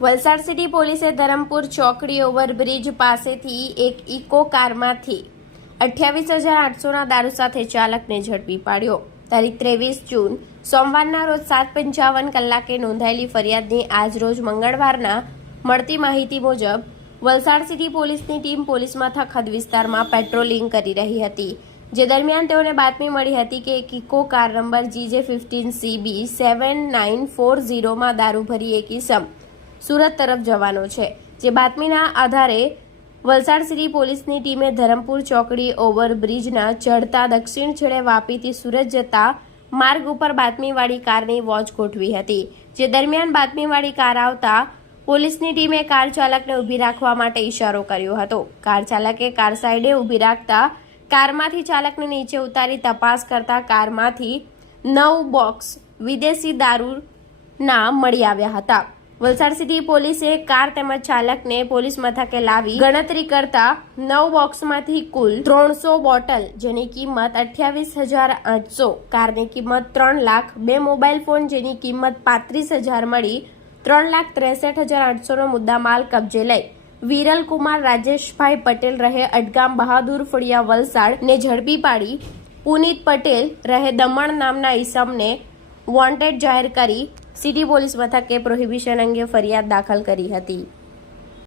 Valsad city પોલીસે ધરમપુર ચોકડી overbridge પાસેથી એક ઇકો કારમાંથી 28,800ના દારૂ સાથે ચાલકને ઝડપી પાડ્યો। તારીખ 23 જૂન સોમવારના રોજ 7:55 કલાકે નોંધાયેલી ફરિયાદની આજરોજ મંગળવારના મળતી માહિતી મુજબ વલસાડ સિટી પોલીસની ટીમ પોલીસ મથક હદ વિસ્તારમાં પેટ્રોલિંગ કરી રહી હતી, જે દરમિયાન તેઓને બાતમી મળી હતી કે એક ઇકો કાર નંબર GJ15CB 7940માં દારૂ ભરી એક ઇસમ સુરત તરફ જવાનો છે। જે બાતમીના આધારે વલસાડ સિટી પોલીસની ટીમે ધરમપુર ચોકડી ઓવરબ્રિજના ચડતા દક્ષિણ છેડે વાપીથી સુરત જતા માર્ગ ઉપર બાતમીવાળી કારની વોચ ગોઠવી હતી। જે દરમિયાન બાતમીવાળી કાર આવતા પોલીસની ટીમે કાર ચાલકને ઊભી રાખવા માટે ઇશારો કર્યો હતો। કાર ચાલકે કાર સાઈડે ઊભી રાખતા કારમાંથી ચાલકને નીચે ઉતારી તપાસ કરતા કારમાંથી 9 બોક્સ વિદેશી દારૂના મળી આવ્યા હતા। વલસાડ સિટી પોલીસે કાર તેમજ ચાલકને પોલીસ મથકે લાવી ગણતરી કરતા 9 બોક્સમાંથી કુલ 300 બોટલ, જેની કિંમત 28,800, કારની કિંમત 3 લાખ, 2 મોબાઈલ ફોન જેની કિંમત 35,000 મળી 3,63,800નો મુદ્દામાલ કબજે લઈ વિરલ કુમાર રાજેશભાઈ પટેલ રહે અડગામ બહાદુર ફળિયા વલસાડ ને ઝડપી પાડી પુનિત પટેલ રહે દમણ નામના ઈસમને વોન્ટેડ જાહેર કરી સિટી પોલીસ મથકે પ્રોહિબિશન અંગે ફરિયાદ દાખલ કરી હતી।